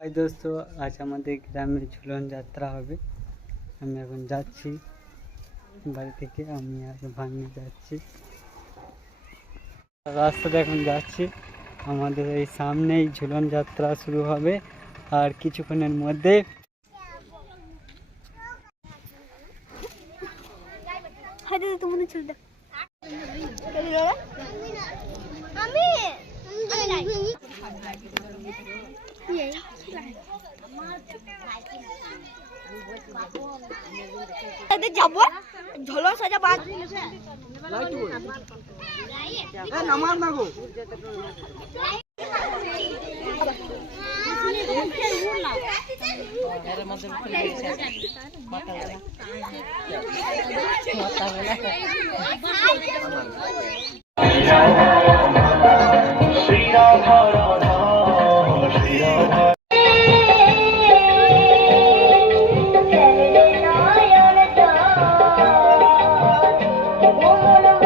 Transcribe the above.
High দোস্ত আজ আমাদের গ্রামে ঝুলন যাত্রা হবে আমি এখন যাচ্ছি বাড়ি থেকে আমি আর ভাঙনে যাচ্ছি রাস্তাতে এখন যাচ্ছি আমাদের এই সামনেই ঝুলন যাত্রা শুরু হবে আর কিছুক্ষণের মধ্যে আমি যাব ঝোলন সাজা বাদ। শ্রীরাধার Oh. you.